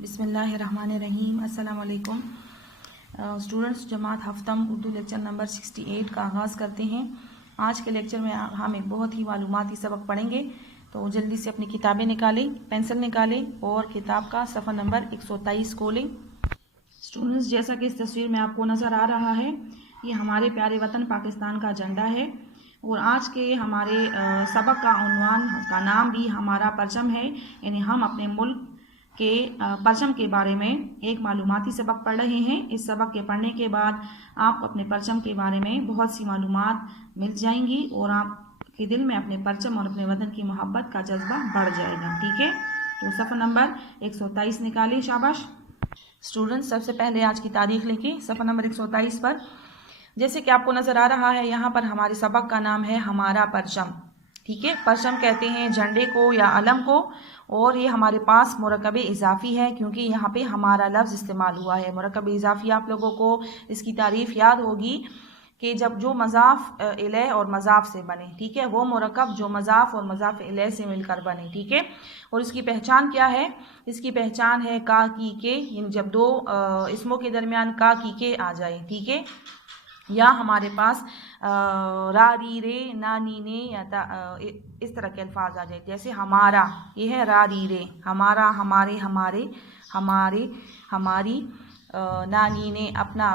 बिस्मिल्लाहिर्रहमानिर्रहीम। अस्सलाम वालेकुम स्टूडेंट्स। जमात हफ्तम उर्दू लेक्चर नंबर 68 का आगाज़ करते हैं। आज के लेक्चर में हम एक बहुत ही मालूमाती सबक पढ़ेंगे, तो जल्दी से अपनी किताबें निकालें, पेंसिल निकालें और किताब का सफ़ा नंबर 123 खोलें। स्टूडेंट्स, जैसा कि इस तस्वीर में आपको नज़र आ रहा है, ये हमारे प्यारे वतन पाकिस्तान का झंडा है और आज के हमारे सबक का उन्वान का नाम भी हमारा परचम है, यानी हम अपने मुल्क के परचम के बारे में एक मालूमाती सबक पढ़ रहे हैं। इस सबक के पढ़ने के बाद आप अपने परचम के बारे में बहुत सी मालूमात मिल जाएंगी और आपके दिल में अपने परचम और अपने वतन की मोहब्बत का जज्बा बढ़ जाएगा। ठीक है, तो सफ़ा नंबर 123 निकालें। शाबाश स्टूडेंट्स, सबसे पहले आज की तारीख लिखें सफ़ा नंबर 123 पर। जैसे कि आपको नज़र आ रहा है, यहाँ पर हमारे सबक का नाम है हमारा परचम। ठीक है, परचम कहते हैं झंडे को या अलम को, और ये हमारे पास मुरकब इजाफ़ी है क्योंकि यहाँ पे हमारा लफ्ज़ इस्तेमाल हुआ है। मुरकब इजाफ़ी आप लोगों को इसकी तारीफ़ याद होगी कि जब जो मज़ाफ़ इलैह और मज़ाफ़ से बने, ठीक है, वो मुरकब जो मज़ाफ़ और मज़ाफ़ इलैह से मिलकर बने। ठीक है, और इसकी पहचान क्या है? इसकी पहचान है का की के, जब दो इसमों के दरमियान का की के आ जाए। ठीक है, या हमारे पास रा री रे ना नी ने या इस तरह के अल्फाज आ जाए। जैसे हमारा, ये है रा री रे, हमारा, हमारे, हमारे, हमारे, हमारी, नानी ने, अपना,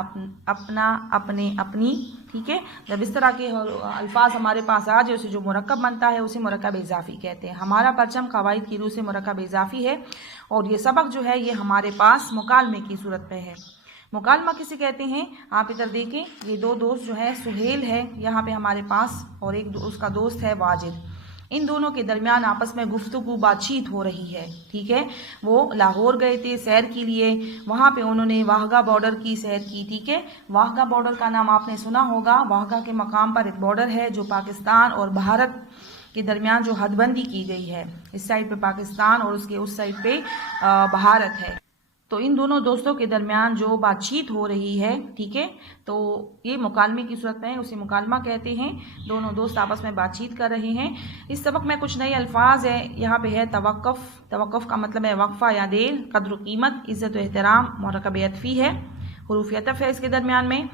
अपना, अपने, अपनी। ठीक है, जब इस तरह के अल्फाज हमारे पास आ जाए, उसे जो मुरक्कब बनता है उसे मुरक्कब इजाफ़ी कहते हैं। हमारा परचम कवायद की रूह से मुरक्कब इजाफ़ी है और ये सबक जो है ये हमारे पास मुकालमे की सूरत में है। मुकालमा किसे कहते हैं? आप इधर देखें, ये दो दोस्त जो है, सुहेल है यहाँ पे हमारे पास और एक उसका दोस्त है वाजिद। इन दोनों के दरमियान आपस में गुफ्तगू बातचीत हो रही है। ठीक है, वो लाहौर गए थे सैर के लिए, वहाँ पे उन्होंने वाहगा बॉर्डर की सैर की। ठीक है, वाहगा बॉर्डर का नाम आपने सुना होगा। वाहगा के मकाम पर एक बॉर्डर है जो पाकिस्तान और भारत के दरमियान जो हदबंदी की गई है, इस साइड पे पाकिस्तान और उसके उस साइड पे भारत है। तो इन दोनों दोस्तों के दरमियान जो बातचीत हो रही है, ठीक है, तो ये मुकालमे की सूरत में है, उसे मुकालमा कहते हैं। दोनों दोस्त आपस में बातचीत कर रहे हैं। इस सबक में कुछ नए अल्फाज हैं। यहाँ पे है तवक्कुफ़। तवक्कुफ़ का मतलब है वक्फ़ा या देर, कद्र कीमत, इज़्ज़त व एहतराम, मुरकब अतफ़ी है, हुरूफ़ अतफ़ है इसके दरमियान में।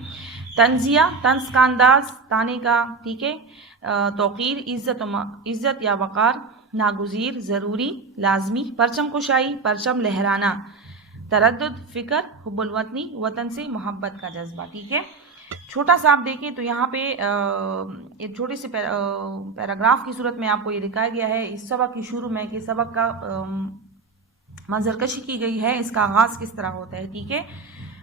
तंज़िया, तंज़ का अंदाज, ताने का। ठीक है, तौक़ीर, इज़्ज़त या वक़ार, नागुज़ीर, ज़रूरी, लाजमी। परचम कुशाई, परचम लहराना, तरद्दुद, फ़िक्र, हुब्बुल वतनी, वतन से मोहब्बत का जज्बा। ठीक है, छोटा सा आप देखें तो यहाँ पे एक छोटे से पैराग्राफ की सूरत में आपको ये दिखाया गया है इस सबक की शुरू में कि सबक का मंजरकशी की गई है, इसका आगाज़ किस तरह होता है। ठीक है,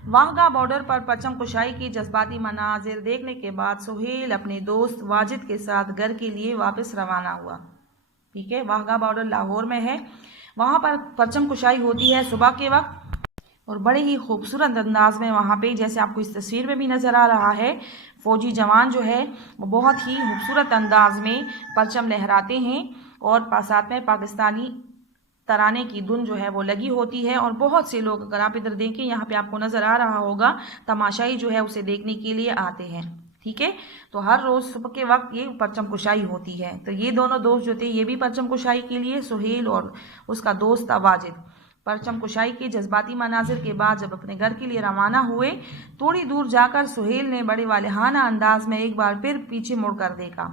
वाहगा बॉर्डर पर परचम कुशाई की जज्बाती मनाजिर देखने के बाद सुहेल अपने दोस्त वाजिद के साथ घर के लिए वापस रवाना हुआ। ठीक है, वाहगा बॉर्डर लाहौर में है, वहाँ पर परचम कुशाई होती है सुबह के वक्त और बड़े ही खूबसूरत अंदाज में वहाँ पे, जैसे आपको इस तस्वीर में भी नज़र आ रहा है, फ़ौजी जवान जो है वो बहुत ही खूबसूरत अंदाज में परचम लहराते हैं और साथ में पाकिस्तानी तराने की धुन जो है वो लगी होती है। और बहुत से लोग, अगर आप इधर देखें, यहाँ पे आपको नज़र आ रहा होगा, तमाशाई जो है उसे देखने के लिए आते हैं। ठीक है, तो हर रोज़ सुबह के वक्त ये परचम कुशाई होती है। तो ये दोनों दोस्त जो थे ये भी परचम कुशाई के लिए, सुहेल और उसका दोस्त वाजिद, परचम कुशाई के जज्बाती मनाजिर के बाद जब अपने घर के लिए रवाना हुए, थोड़ी दूर जाकर सुहेल ने बड़े वालिहाना अंदाज में एक बार फिर पीछे मुड़कर देखा।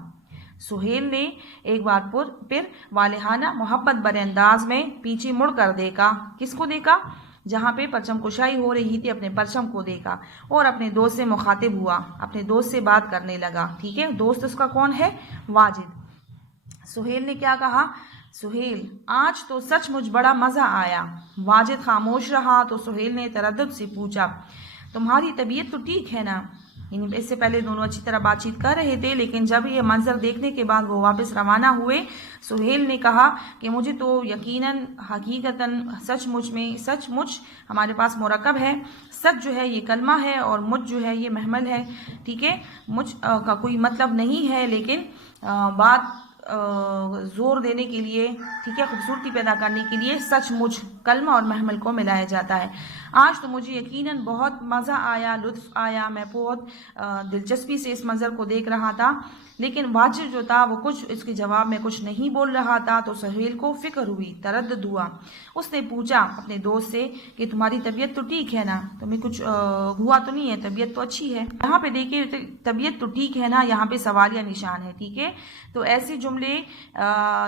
सुहेल ने एक बार फिर वालिहाना मोहब्बत भरे अंदाज में पीछे मुड़कर देखा। किसको देखा? जहाँ पे परचम कुशाई हो रही थी, अपने परचम को देखा और अपने दोस्त से मुखातिब हुआ, अपने दोस्त से बात करने लगा। ठीक है, दोस्त उसका कौन है? वाजिद। सुहेल ने क्या कहा? सुहेल, आज तो सचमुच बड़ा मज़ा आया। वाजिद खामोश रहा तो सुहेल ने तरद्दुद से पूछा, तुम्हारी तबीयत तो ठीक है ना? इससे पहले दोनों अच्छी तरह बातचीत कर रहे थे, लेकिन जब ये मंजर देखने के बाद वो वापस रवाना हुए, सुहेल ने कहा कि मुझे तो यकीनन, हकीकतन, सचमुच हमारे पास मुरकब है। सच जो है ये कलमा है और मुझ जो है ये महमल है। ठीक है, मुझ का कोई मतलब नहीं है, लेकिन बात जोर देने के लिए, ठीक है, खूबसूरती पैदा करने के लिए सचमुच کلمہ اور محمل کو ملایا جاتا ہے۔ آج تو مجھے یقیناً بہت مزہ آیا، لطف آیا، میں بہت دلچسپی سے اس منظر کو دیکھ رہا تھا، لیکن واجد جو تھا وہ کچھ اس کے جواب میں کچھ نہیں بول رہا تھا۔ تو سہیل کو فکر ہوئی، تردد ہوا۔ اس نے پوچھا اپنے دوست سے کہ تمہاری طبیعت تو ٹھیک ہے نا، تمہیں کچھ ہوا تو نہیں ہے، طبیعت تو اچھی ہے؟ یہاں پہ دیکھیے طبیعت تو ٹھیک ہے نا، یہاں پہ سوالیہ نشان ہے، ٹھیک ہے؟ تو ایسے جملے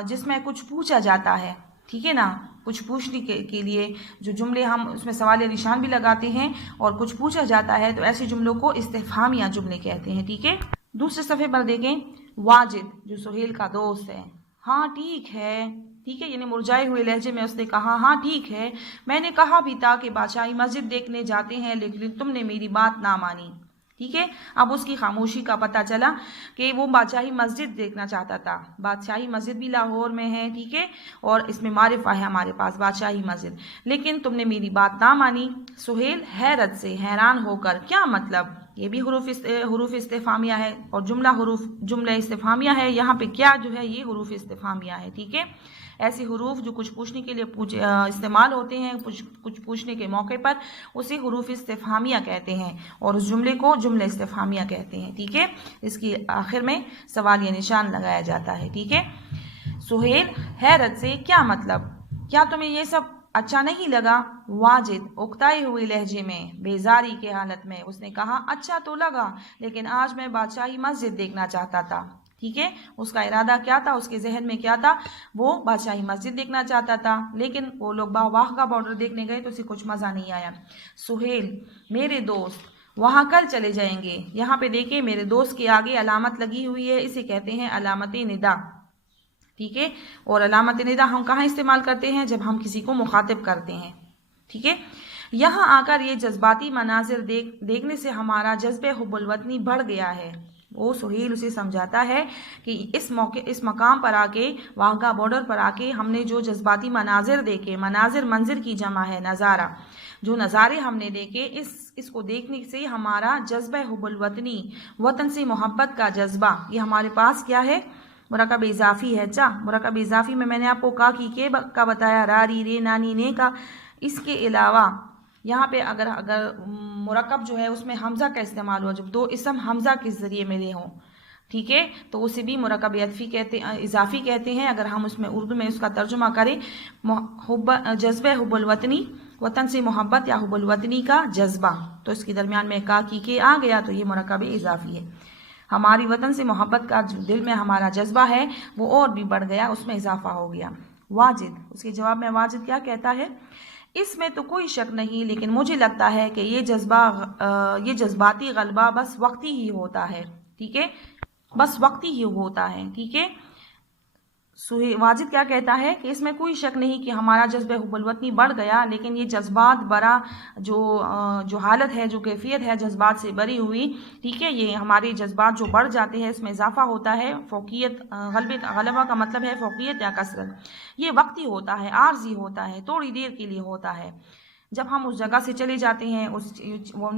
جس میں کچھ پوچھا جاتا ہے، ٹھیک ہے نا، کچھ پوچھنے کے لیے جو جملے ہم اس میں سوالیہ نشان بھی لگاتے ہیں اور کچھ پوچھا جاتا ہے، تو ایسے جملوں کو استفہامیہ جملے کہتے ہیں، ٹھیک ہے؟ دوسرے صفحے پر دیکھیں، واجد جو سہیل کا دوست ہے، ہاں ٹھیک ہے، ٹھیک ہے، یعنی مرجھائے ہوئے لہجے میں اس نے کہا ہاں ٹھیک ہے، میں نے کہا بھی تھا کہ بادشاہی مسجد دیکھنے جاتے ہیں، لیکن تم نے میری بات نہ مانی، ٹھیک ہے؟ اب اس کی خاموشی کا پتہ چلا کہ وہ بادشاہی مسجد دیکھنا چاہتا تھا۔ بادشاہی مسجد بھی لاہور میں ہے، ٹھیک ہے، اور اس میں معرفہ ہے ہمارے پاس بادشاہی مسجد، لیکن تم نے میری بات نہ مانی۔ سہیل حیرت سے حیران ہو کر، کیا مطلب؟ یہ بھی حروف استفہامیہ ہے اور جملہ استفہامیہ ہے، یہاں پہ کیا جو ہے یہ حروف استفہامیہ ہے، ٹھیک ہے؟ ایسے حروف جو کچھ پوچھنے کے لیے استعمال ہوتے ہیں، کچھ پوچھنے کے موقع پر اسے حروف استفہامیہ کہتے ہیں اور اس جملے کو جملہ استفہامیہ کہتے ہیں، ٹھیک ہے؟ اس کی آخر میں سوالیہ نشان لگایا جاتا ہے، ٹھیک ہے؟ سہیل حیرت سے، کیا مطلب؟ کیا تمہیں یہ سب اچھا نہیں لگا؟ واجد اکتائے ہوئے لہجے میں، بیزاری کے حالت میں اس نے کہا اچھا تو لگا، لیکن آج میں بادشاہی مسجد دیکھنا چاہتا تھا، ٹھیک ہے؟ اس کا ارادہ کیا تھا، اس کے ذہن میں کیا تھا؟ وہ بادشاہی مسجد دیکھنا چاہتا تھا، لیکن وہ لوگ واہ کا بارڈر دیکھنے گئے تو اسے کچھ مزہ نہیں آیا۔ سہیل، میرے دوست وہاں کل چلے جائیں گے۔ یہاں پہ دیکھیں میرے دوست کے آگے علامت لگی ہوئی ہے، اسے کہتے ہیں علامت ندا، ٹھیک ہے؟ اور علامت ندا ہم کہاں استعمال کرتے ہیں؟ جب ہم کسی کو مخاطب کرتے ہیں، ٹھیک ہے؟ یہاں آ کر یہ جذباتی مناظر دیکھنے سے ہمارا جذب حب الوطنی بڑھ گیا ہے۔ وہ سہیل اسے سمجھاتا ہے کہ اس مقام پر آ کے، واہگہ بارڈر پر آ کے ہم نے جو جذباتی مناظر دیکھے، منظر کی جمع ہے نظارہ، جو نظارے ہم نے دیکھے، اس کو دیکھنے سے ہمارا جذب حب الوطنی، وطن سے محبت کا جذبہ، یہ ہمارے پاس کیا ہے؟ مرکب اضافی ہے۔ مرکب اضافی میں نے آپ کو کا کی کے کا بتایا، راری رے نانی نے کا۔ اس کے علاوہ یہاں پہ اگر مرکب جو ہے اس میں حمزہ کا استعمال ہوا، جب دو اسم حمزہ کے ذریعے ملے ہوں، ٹھیک ہے، تو اسے بھی مرکب اضافی کہتے ہیں۔ اگر ہم اس میں اردو میں اس کا ترجمہ کریں، جذب حب الوطنی، وطن سے محبت یا حب الوطنی کا جذبہ، تو اس کے درمیان میں کا کی کے آ گیا تو یہ مرکب اضافی ہے۔ ہماری وطن سے محبت کا جو دل میں ہمارا جذبہ ہے وہ اور بھی بڑھ گیا، اس میں اضافہ ہو گیا۔ واجد، اس کے جواب میں واجد کیا کہتا ہے؟ اس میں تو کوئی شک نہیں، لیکن مجھے لگتا ہے کہ یہ جذباتی غلبہ بس وقتی ہی ہوتا ہے، ٹھیک ہے؟ بس وقتی ہی ہوتا ہے، ٹھیک ہے؟ واجد کیا کہتا ہے کہ اس میں کوئی شک نہیں کہ ہمارا جذب حب الوطنی بڑھ گیا، لیکن یہ جذبات برا جو حالت ہے، جو کیفیت ہے جذبات سے بری ہوئی، ٹھیک ہے، یہ ہمارے جذبات جو بڑھ جاتے ہیں، اس میں اضافہ ہوتا ہے۔ فوقیت، غلبہ کا مطلب ہے فوقیت یا کثرت، یہ وقتی ہوتا ہے، عارضی ہوتا ہے، تھوڑی دیر کے لیے ہوتا ہے۔ جب ہم اس جگہ سے چلے جاتے ہیں، وہ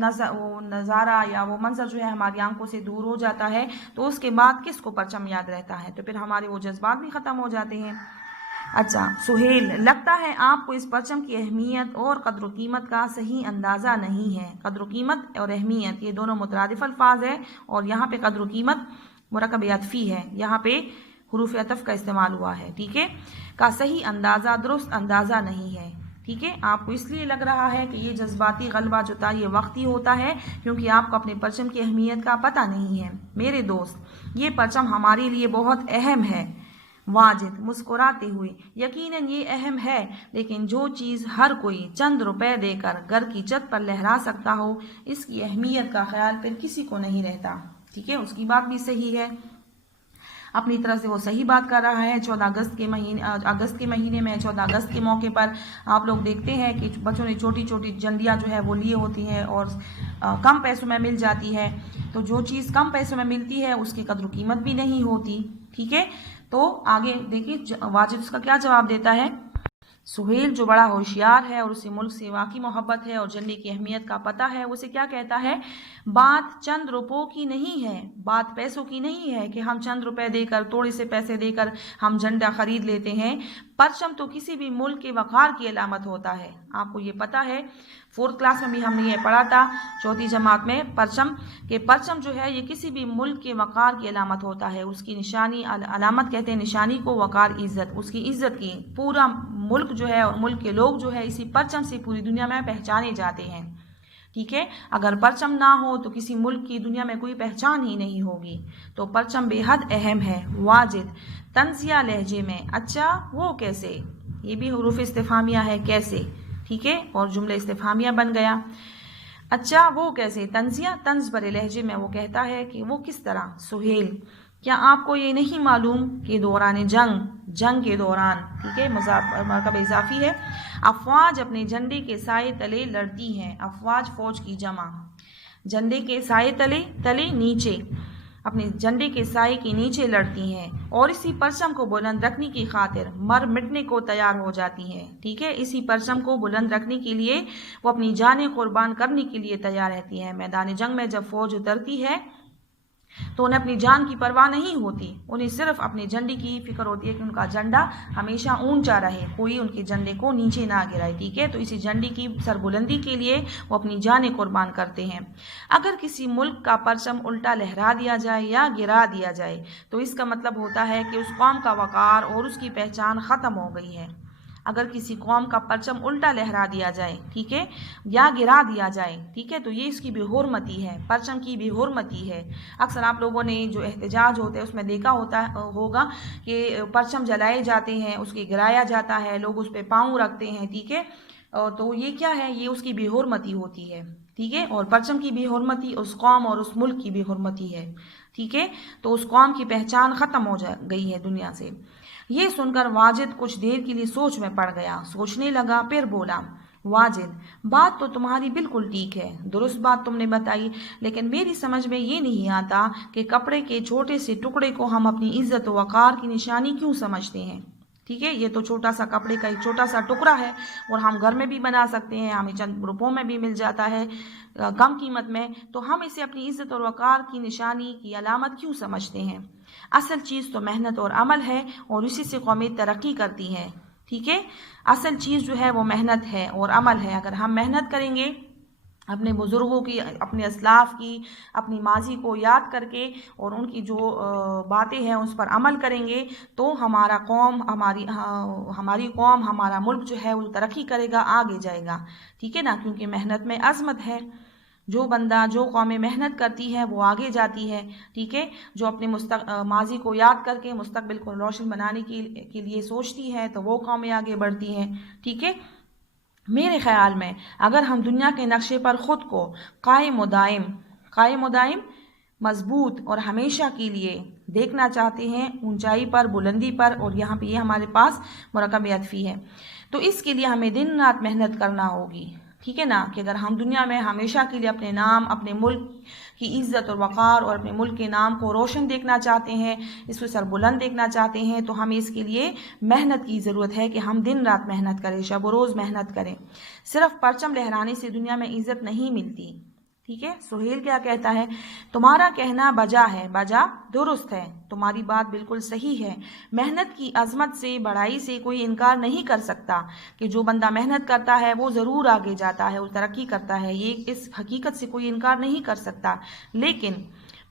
نظارہ یا وہ منظر جو ہے ہماری آنکھوں سے دور ہو جاتا ہے، تو اس کے بعد کس کو پرچم یاد رہتا ہے؟ تو پھر ہمارے وہ جذبات بھی ختم ہو جاتے ہیں۔ اچھا سہیل، لگتا ہے آپ کو اس پرچم کی اہمیت اور قدر و قیمت کا صحیح اندازہ نہیں ہے۔ قدر و قیمت اور اہمیت یہ دونوں مترادف الفاظ ہیں، اور یہاں پہ قدر و قیمت مرکب عطفی ہے، یہاں پہ حروف عطف کا استعمال ہوا ہے، ٹھیک ہے، کا صحیح اندازہ، درست اندازہ نہیں ہے، ٹھیک ہے؟ آپ کو اس لیے لگ رہا ہے کہ یہ جذباتی غلبہ جو تھا یہ وقتی ہوتا ہے، کیونکہ آپ کو اپنے پرچم کی اہمیت کا پتہ نہیں ہے۔ میرے دوست، یہ پرچم ہمارے لیے بہت اہم ہے۔ واجد مسکراتے ہوئے، یقیناً یہ اہم ہے، لیکن جو چیز ہر کوئی چند روپے دے کر گھر کی چھت پر لہرا سکتا ہو، اس کی اہمیت کا خیال پھر کسی کو نہیں رہتا، ٹھیک ہے؟ اس کی بات بھی صحیح ہے، اپنی طرح سے وہ صحیح بات کر رہا ہے۔ 14 اگست کے مہینے میں 14 اگست کے موقع پر آپ لوگ دیکھتے ہیں کہ بچوں نے چھوٹی چھوٹی جھنڈیاں جو ہے وہ لیے ہوتی ہیں اور کم پیسوں میں مل جاتی ہے، تو جو چیز کم پیسوں میں ملتی ہے اس کی قدر و قیمت بھی نہیں ہوتی، ٹھیک ہے؟ تو آگے دیکھیے واجد اس کا کیا جواب دیتا ہے۔ سہیل جو بڑا ہوشیار ہے اور اسے ملک سے واقعی محبت ہے اور جھنڈے کی اہمیت کا پتہ ہے، اسے کیا کہتا ہے؟ بات چند روپوں کی نہیں ہے، بات پیسوں کی نہیں ہے کہ ہم چند روپے دے کر، تھوڑے سے پیسے دے کر ہم جھنڈا خرید لیتے ہیں۔ परचम तो किसी भी मुल्क के वक़ार की अलामत होता है। आपको ये पता है, 4th क्लास में भी हमने ये पढ़ा था, 4वीं जमात में, परचम जो है ये किसी भी मुल्क के वक़ार की अलामत होता है। उसकी निशानी, अलामत कहते हैं निशानी को, वक़ार इज़्ज़त, उसकी इज़्ज़त की। पूरा मुल्क जो है, मुल्क के लोग जो है इसी परचम से पूरी दुनिया में पहचाने जाते हैं। ठीक है, अगर परचम ना हो तो किसी मुल्क की दुनिया में कोई पहचान ही नहीं होगी। तो परचम बेहद अहम है। वाजिद, तंजिया लहजे में, अच्छा वो कैसे, ये भी हुरूफ इस्तिफामिया है, कैसे, ठीक है, और जुमले इस्तिफामिया बन गया। अच्छा वो कैसे, तंजिया, तंज भरे लहजे में वो कहता है कि वो किस तरह। सुहेल, क्या आपको ये नहीं मालूम कि दौरान जंग के दौरान, ठीक है, मरकब इजाफी है, अफवाज अपने झंडे के साए तले लड़ती हैं। अफवाज फौज की जमा, झंडे के साए तले नीचे, अपने झंडे के साए के नीचे लड़ती हैं और इसी परचम को बुलंद रखने की खातिर मर मिटने को तैयार हो जाती हैं। ठीक है, इसी परचम को बुलंद रखने के लिए वो अपनी जानें कुर्बान करने के लिए तैयार रहती हैं। मैदान जंग में जब फौज उतरती है तो उन्हें अपनी जान की परवाह नहीं होती, उन्हें सिर्फ अपने झंडे की फिक्र होती है कि उनका झंडा हमेशा ऊंचा रहे, कोई उनके झंडे को नीचे ना गिराए। ठीक है, तो इसी झंडे की सरबुलंदी के लिए वो अपनी जानें कुर्बान करते हैं। अगर किसी मुल्क का परचम उल्टा लहरा दिया जाए या गिरा दिया जाए तो इसका मतलब होता है कि उस कौम का वक़ार और उसकी पहचान ख़त्म हो गई है। अगर किसी कौम का परचम उल्टा लहरा दिया जाए, ठीक है, या गिरा दिया जाए, ठीक है, तो ये इसकी बेहुरमती है, परचम की बेहुरमती है। अक्सर आप लोगों ने जो एहतजाज होते हैं उसमें देखा होगा कि परचम जलाए जाते हैं, उसके गिराया जाता है, लोग उस पर पाँव रखते हैं। ठीक है, तो ये क्या है, ये उसकी बेहुरमती होती है। ठीक है, और परचम की बेहुरमती उस कौम और उस मुल्क की बेहुरमती है। ठीक है, तो उस कौम की पहचान ख़त्म हो गई है दुनिया से। ये सुनकर वाजिद कुछ देर के लिए सोच में पड़ गया, सोचने लगा, फिर बोला, वाजिद, बात तो तुम्हारी बिल्कुल ठीक है, दुरुस्त बात तुमने बताई, लेकिन मेरी समझ में ये नहीं आता कि कपड़े के छोटे से टुकड़े को हम अपनी इज्जत व वक़ार की निशानी क्यों समझते हैं। ठीक है, ये तो छोटा सा कपड़े का एक छोटा सा टुकड़ा है और हम घर में भी बना सकते हैं, हमें चंद रुपयों में भी मिल जाता है, कम कीमत में, तो हम इसे अपनी इज्जत और वक़ार की निशानी की अलामत क्यों समझते हैं। असल चीज़ तो मेहनत और अमल है और इसी से कौमें तरक्की करती हैं। ठीक है, असल चीज़ जो है वो मेहनत है और अमल है। अगर हम मेहनत करेंगे, अपने बुज़ुर्गों की, अपने असलाफ की, अपनी माजी को याद करके और उनकी जो बातें हैं उस पर अमल करेंगे, तो हमारी कौम, हमारा मुल्क जो है वो तरक्की करेगा, आगे जाएगा। ठीक है ना, क्योंकि मेहनत में अज़मत है। जो कौमें मेहनत करती है वो आगे जाती है। ठीक है, जो अपने माजी को याद करके मुस्तकबिल को रोशन बनाने के लिए सोचती है तो वो कौमें आगे बढ़ती हैं। ठीक है, मेरे ख्याल में अगर हम दुनिया के नक्शे पर ख़ुद को कायम दायम मजबूत और हमेशा के लिए देखना चाहते हैं, ऊंचाई पर, बुलंदी पर, और यहाँ पे ये हमारे पास मुरकब अतफ़ी है, तो इसके लिए हमें दिन रात मेहनत करना होगी। ठीक है ना, कि अगर हम दुनिया में हमेशा के लिए अपने नाम, अपने मुल्क की इज़्ज़त और वक़ार और अपने मुल्क के नाम को रोशन देखना चाहते हैं, इसको सरबुलंद देखना चाहते हैं, तो हमें इसके लिए मेहनत की ज़रूरत है कि हम दिन रात मेहनत करें, शब व रोज़ मेहनत करें। सिर्फ परचम लहराने से दुनिया में इज़्ज़त नहीं मिलती। ठीक है, सुहेल क्या कहता है, तुम्हारा कहना बजा दुरुस्त है, तुम्हारी बात बिल्कुल सही है। मेहनत की अजमत से, बड़ाई से कोई इनकार नहीं कर सकता कि जो बंदा मेहनत करता है वो ज़रूर आगे जाता है और तरक्की करता है, ये इस हकीकत से कोई इनकार नहीं कर सकता। लेकिन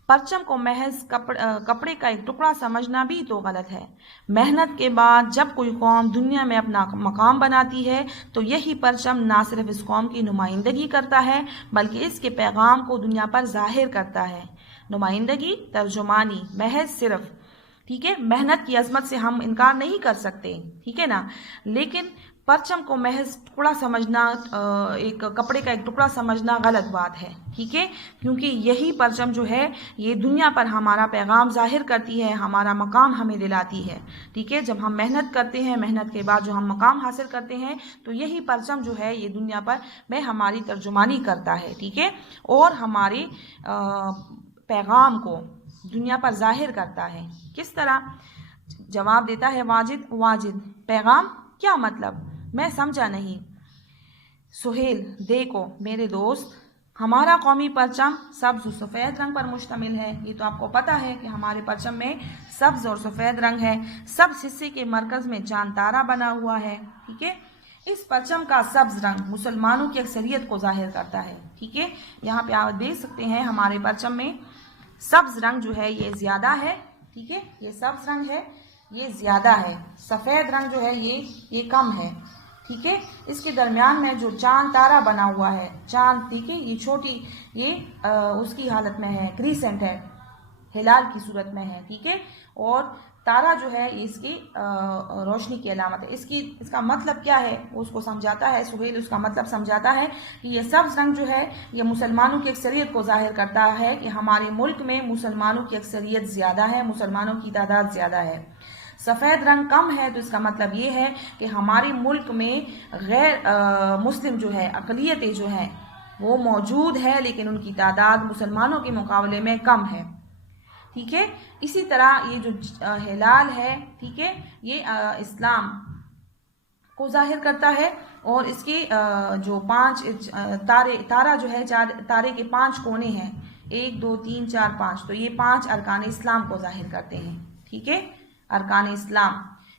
परचम को महज कपड़े का एक टुकड़ा समझना भी तो गलत है। मेहनत के बाद जब कोई कौम दुनिया में अपना मकाम बनाती है तो यही परचम ना सिर्फ इस कौम की नुमाइंदगी करता है बल्कि इसके पैगाम को दुनिया पर जाहिर करता है। नुमाइंदगी, तर्जुमानी, महज सिर्फ, ठीक है, मेहनत की अजमत से हम इनकार नहीं कर सकते, ठीक है ना, लेकिन परचम को महज टुकड़ा समझना, एक कपड़े का एक टुकड़ा समझना गलत बात है। ठीक है, क्योंकि यही परचम जो है ये दुनिया पर हमारा पैगाम जाहिर करती है, हमारा मकाम हमें दिलाती है। ठीक है, जब हम मेहनत करते हैं, मेहनत के बाद जो हम मकाम हासिल करते हैं, तो यही परचम जो है ये दुनिया पर में हमारी तर्जुमानी करता है। ठीक है, और हमारे पैगाम को दुनिया पर जाहिर करता है। किस तरह? जवाब देता है वाजिद, पैगाम क्या मतलब, मैं समझा नहीं। सुहेल, देखो मेरे दोस्त, हमारा कौमी परचम सब्ज और सफ़ेद रंग पर मुश्तमिल है। ये तो आपको पता है कि हमारे परचम में सब्ज और सफ़ेद रंग है। सब्ज हिस्से के मरकज में चांद तारा बना हुआ है। ठीक है, इस परचम का सब्ज रंग मुसलमानों की अक्सरियत को जाहिर करता है। ठीक है, यहाँ पे आप देख सकते हैं हमारे परचम में सब्ज रंग जो है ये ज़्यादा है। ठीक है, ये सब्ज रंग है, ये ज़्यादा है। सफ़ेद रंग जो है ये कम है। ठीक है, इसके दरमियान में जो चांद तारा बना हुआ है, चांद, ठीक है, ये छोटी, ये उसकी हालत में है, क्रीसेंट है, हिलाल की सूरत में है। ठीक है, और तारा जो है इसकी रोशनी की अलामत है। इसका मतलब क्या है उसको समझाता है सुहेल, उसका मतलब समझाता है कि ये सब्ज रंग जो है ये मुसलमानों की अक्सरियत को जाहिर करता है कि हमारे मुल्क में मुसलमानों की अक्सरियत ज़्यादा है, मुसलमानों की तादाद ज़्यादा है। सफ़ेद रंग कम है तो इसका मतलब ये है कि हमारे मुल्क में गैर मुस्लिम जो है, अक़लियतें जो हैं वो मौजूद है, लेकिन उनकी तादाद मुसलमानों के मुकाबले में कम है। ठीक है, इसी तरह ये जो हिलाल है, ठीक है, ये इस्लाम को जाहिर करता है, और इसके जो 5 तारा जो है, तारे के 5 कोने हैं, 1 2 3 4 5, तो ये 5 अरकान इस्लाम को जाहिर करते हैं। ठीक है, अरकान इस्लाम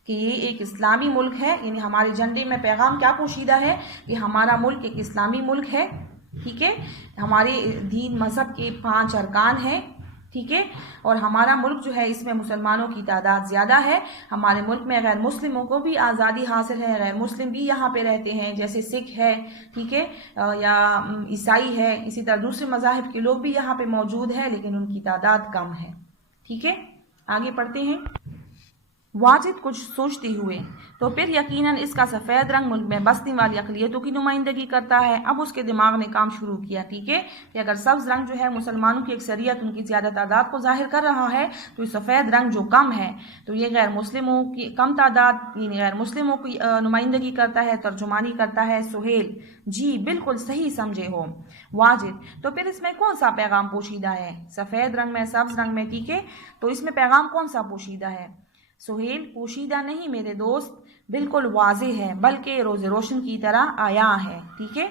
कि ये एक इस्लामी मुल्क है, यानी हमारे झंडे में पैगाम क्या पोशीदा है कि हमारा मुल्क एक इस्लामी मुल्क है। ठीक है, हमारे दीन मजहब के 5 अरकान हैं। ठीक है, और हमारा मुल्क जो है इसमें मुसलमानों की तादाद ज़्यादा है। हमारे मुल्क में गैर मुस्लिमों को भी आज़ादी हासिल है, गैर मुस्लिम भी यहाँ पे रहते हैं, जैसे सिख है, ठीक है, या ईसाई है, इसी तरह दूसरे मज़ाहिब के लोग भी यहाँ पे मौजूद है, लेकिन उनकी तादाद कम है। ठीक है, आगे पढ़ते हैं। वाजिद कुछ सोचते हुए, तो फिर यकीनन इसका सफ़ेद रंग मुल्क में बसने वाली अक़लियतों की नुमाइंदगी करता है। अब उसके दिमाग ने काम शुरू किया। ठीक है, कि अगर सब्ज़ रंग जो है मुसलमानों की अक्सरियत, उनकी ज़्यादा तादाद को जाहिर कर रहा है, तो सफ़ेद रंग जो कम है तो ये गैर मुस्लिमों की कम तादाद, यानी गैर मुस्लिमों की नुमाइंदगी करता है, तर्जुमानी करता है। सुहेल, जी बिल्कुल सही समझे हो। वाजिद, तो फिर इसमें कौन सा पैगाम पोशीदा है? सफ़ेद रंग में, सब्ज़ रंग में, ठीक है, तो इसमें पैगाम कौन सा पोशीदा है? सुहेल, पोशीदा नहीं मेरे दोस्त, बिल्कुल वाज़ेह है, बल्कि रोज़े रोशन की तरह आया है। ठीक है,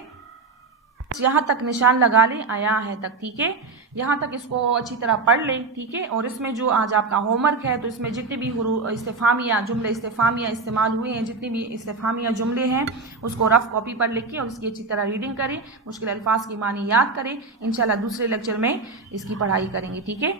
यहाँ तक निशान लगा लें, आया है तक। ठीक है, यहाँ तक इसको अच्छी तरह पढ़ लें। ठीक है, और इसमें जो आज आपका होमवर्क है, तो इसमें जितने भी इस्तिफ़ामिया जुमले इस्तिफ़ामिया इस्तेमाल हुए हैं, जितने भी इस्तिफ़ामिया जुमले हैं, उसको रफ़ कॉपी पर लिख के और इसकी अच्छी तरह रीडिंग करें, मुश्किल अल्फाज की मानी याद करें। इंशाल्लाह दूसरे लेक्चर में इसकी पढ़ाई करेंगे। ठीक है।